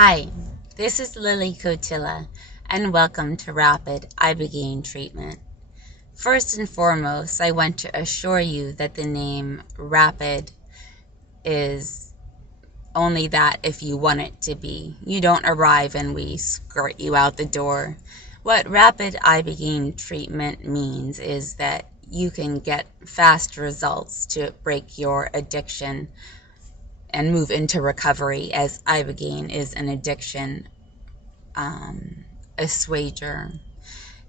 Hi, this is Lily Cotilla, and welcome to Rapid Ibogaine Treatment. First and foremost, I want to assure you that the name Rapid is only that if you want it to be. You don't arrive and we skirt you out the door. What Rapid Ibogaine Treatment means is that you can get fast results to break your addiction and move into recovery, as Ibogaine is an addiction assuager.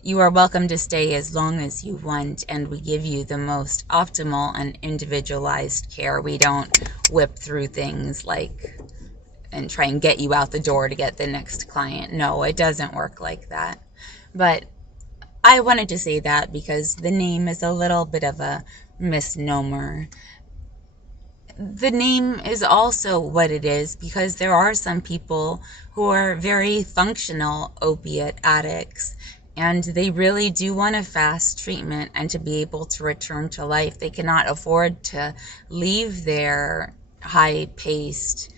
You are welcome to stay as long as you want, and we give you the most optimal and individualized care. We don't whip through things and try and get you out the door to get the next client. No, it doesn't work like that. But I wanted to say that because the name is a little bit of a misnomer. The name is also what it is because there are some people who are very functional opiate addicts, and they really do want a fast treatment and to be able to return to life. They cannot afford to leave their high-paced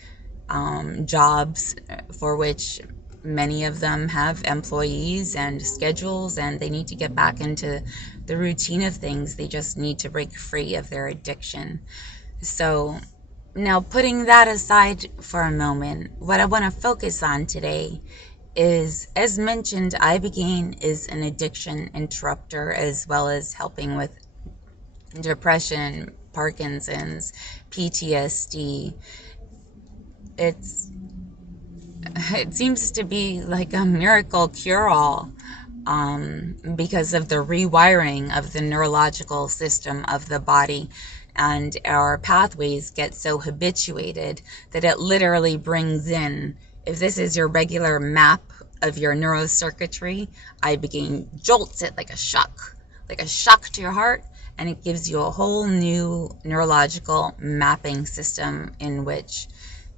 jobs, for which many of them have employees and schedules, and they need to get back into the routine of things. They just need to break free of their addiction. So now, putting that aside for a moment, what I want to focus on today is, as mentioned, Ibogaine is an addiction interrupter as well as helping with depression, Parkinson's, PTSD. It seems to be like a miracle cure-all because of the rewiring of the neurological system of the body. And our pathways get so habituated that it literally brings in, if this is your regular map of your neurocircuitry, Ibogaine jolts it like a shock to your heart, and it gives you a whole new neurological mapping system in which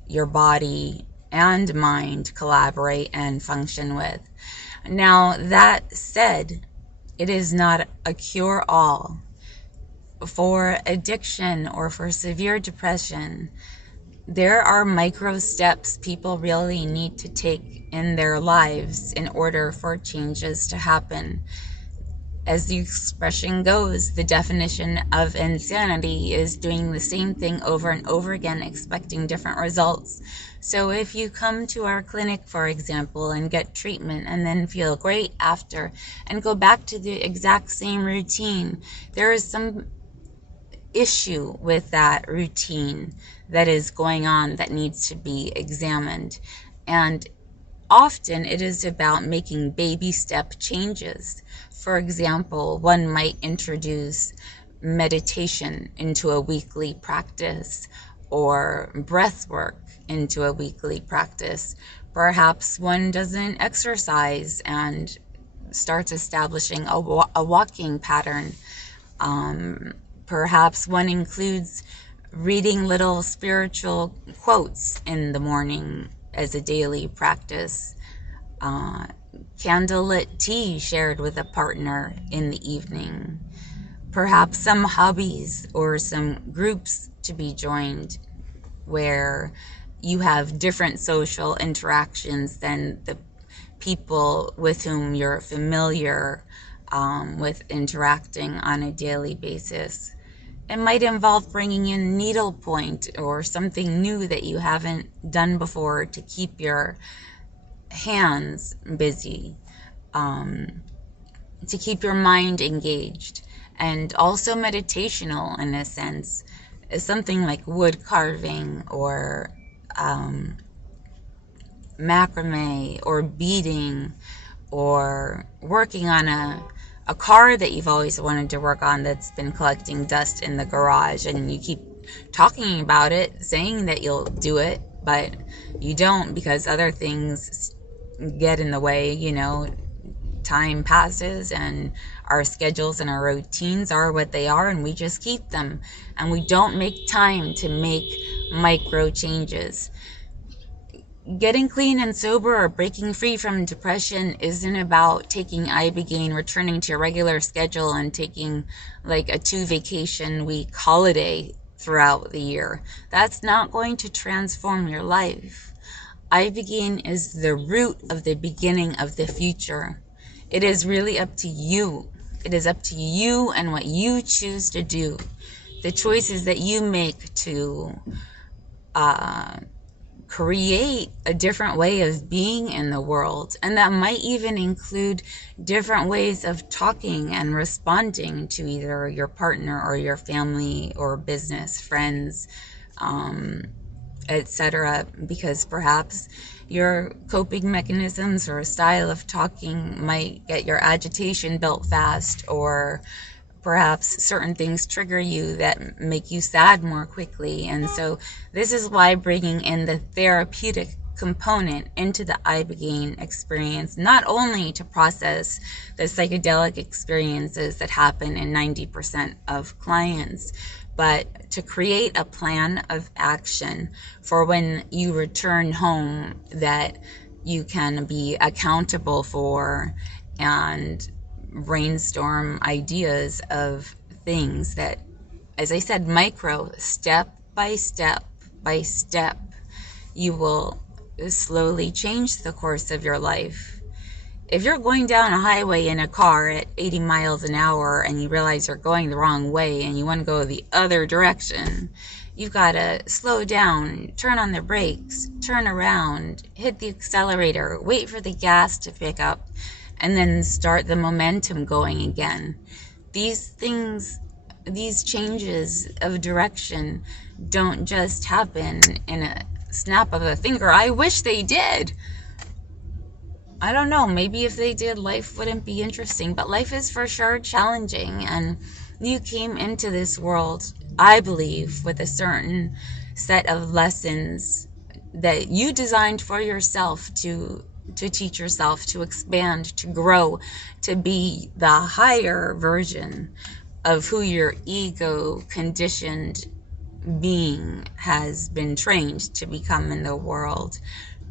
your body and mind collaborate and function with. Now, that said, it is not a cure-all. For addiction or for severe depression, there are micro steps people really need to take in their lives in order for changes to happen. As the expression goes, the definition of insanity is doing the same thing over and over again, expecting different results. So if you come to our clinic, for example, and get treatment and then feel great after and go back to the exact same routine, there is some issue with that routine that is going on that needs to be examined. And often it is about making baby step changes. For example, one might introduce meditation into a weekly practice or breath work into a weekly practice. Perhaps one doesn't exercise and starts establishing a walking pattern. Perhaps one includes reading little spiritual quotes in the morning as a daily practice. Candlelit tea shared with a partner in the evening. Perhaps some hobbies or some groups to be joined where you have different social interactions than the people with whom you're familiar with interacting on a daily basis. It might involve bringing in needlepoint or something new that you haven't done before to keep your hands busy, to keep your mind engaged, and also meditational in a sense. Something like wood carving or macrame or beading, or working on a car that you've always wanted to work on that's been collecting dust in the garage, and you keep talking about it, saying that you'll do it, but you don't because other things get in the way. Time passes and our schedules and our routines are what they are, and we just keep them, and we don't make time to make micro changes. Getting clean and sober or breaking free from depression isn't about taking Ibogaine, returning to your regular schedule, and taking like a 2-vacation week holiday throughout the year. That's not going to transform your life. Ibogaine is the root of the beginning of the future. It is really up to you. It is up to you and what you choose to do. The choices that you make to create a different way of being in the world. And that might even include different ways of talking and responding to either your partner or your family or business, friends, etc. Because perhaps your coping mechanisms or style of talking might get your agitation built fast, or perhaps certain things trigger you that make you sad more quickly. And so this is why bringing in the therapeutic component into the Ibogaine experience, not only to process the psychedelic experiences that happen in 90% of clients, but to create a plan of action for when you return home that you can be accountable for and brainstorm ideas of things that, as I said, micro, step by step by step, you will slowly change the course of your life. If you're going down a highway in a car at 80 miles an hour and you realize you're going the wrong way and you want to go the other direction, you've got to slow down, turn on the brakes, turn around, hit the accelerator, wait for the gas to pick up, and then start the momentum going again. These things, these changes of direction don't just happen in a snap of a finger. I wish they did. I don't know, maybe if they did, life wouldn't be interesting, but life is for sure challenging, and you came into this world, I believe, with a certain set of lessons that you designed for yourself to teach yourself, to expand, to grow, to be the higher version of who your ego conditioned being has been trained to become in the world.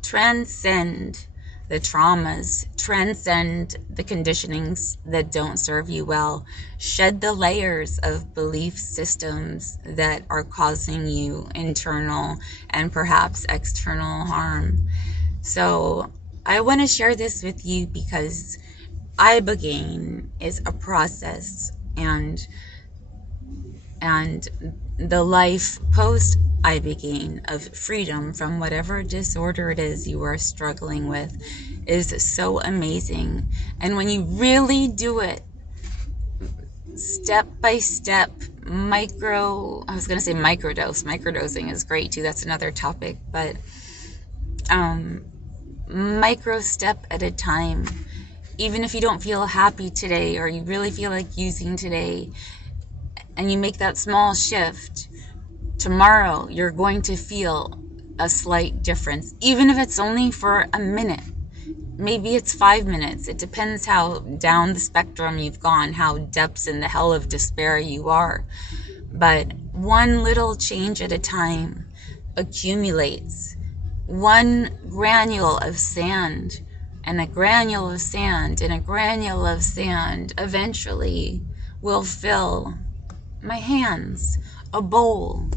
Transcend the traumas, transcend the conditionings that don't serve you well, shed the layers of belief systems that are causing you internal and perhaps external harm. So I want to share this with you because Ibogaine is a process, and the life post Ibogaine of freedom from whatever disorder it is you are struggling with is so amazing. And when you really do it step by step, microdosing is great too, that's another topic, but micro step at a time. Even if you don't feel happy today, or you really feel like using today, and you make that small shift, tomorrow you're going to feel a slight difference, even if it's only for a minute. Maybe it's 5 minutes. It depends how down the spectrum you've gone, how depths in the hell of despair you are. But one little change at a time accumulates. One granule of sand, and a granule of sand, and a granule of sand eventually will fill my hands, a bowl.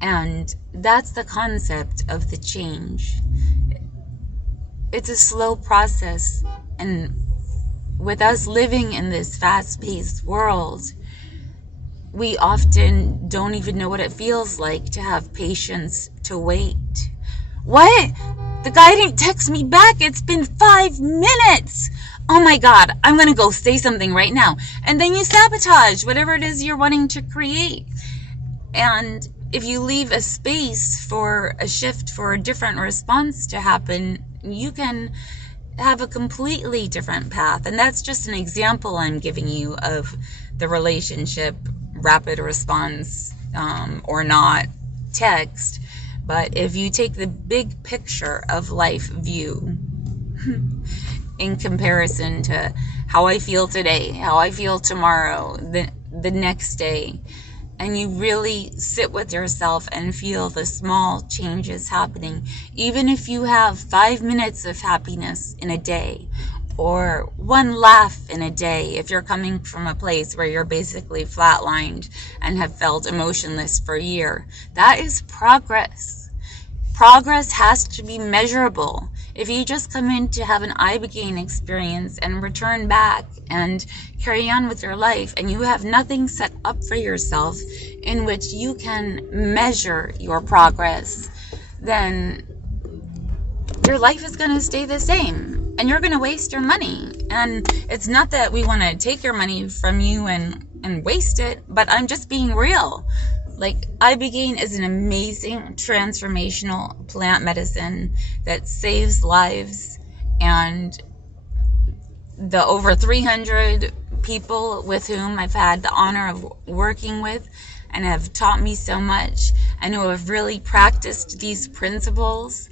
And that's the concept of the change. It's a slow process, and with us living in this fast-paced world, we often don't even know what it feels like to have patience to wait. What? The guy didn't text me back. It's been 5 minutes. Oh my God, I'm going to go say something right now. And then you sabotage whatever it is you're wanting to create. And if you leave a space for a shift, for a different response to happen, you can have a completely different path. And that's just an example I'm giving you of the relationship, rapid response, or not text. But if you take the big picture of life view in comparison to how I feel today, how I feel tomorrow, the next day, and you really sit with yourself and feel the small changes happening, even if you have 5 minutes of happiness in a day, or one laugh in a day, if you're coming from a place where you're basically flatlined and have felt emotionless for a year, that is progress. Progress has to be measurable. If you just come in to have an Ibogaine experience and return back and carry on with your life, and you have nothing set up for yourself in which you can measure your progress, then your life is going to stay the same and you're going to waste your money. And it's not that we want to take your money from you and waste it, but I'm just being real. Like, Ibogaine is an amazing transformational plant medicine that saves lives, and the over 300 people with whom I've had the honor of working with and have taught me so much, and who have really practiced these principles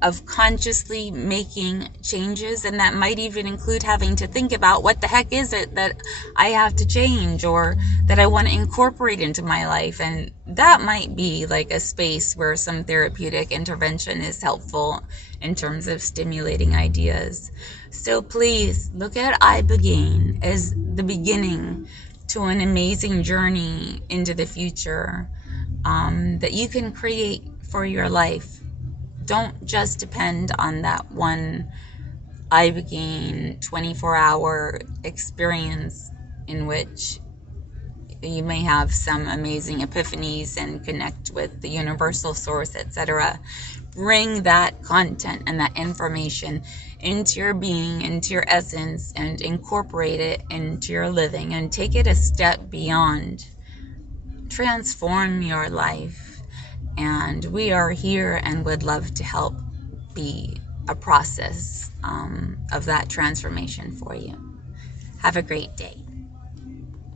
of consciously making changes, and that might even include having to think about what the heck is it that I have to change or that I want to incorporate into my life. And that might be like a space where some therapeutic intervention is helpful in terms of stimulating ideas. So please look at Ibogaine as the beginning to an amazing journey into the future that you can create for your life. Don't just depend on that one Ibogaine 24-hour experience in which you may have some amazing epiphanies and connect with the universal source, etc. Bring that content and that information into your being, into your essence, and incorporate it into your living, and take it a step beyond. Transform your life. And we are here and would love to help be a process of that transformation for you. Have a great day.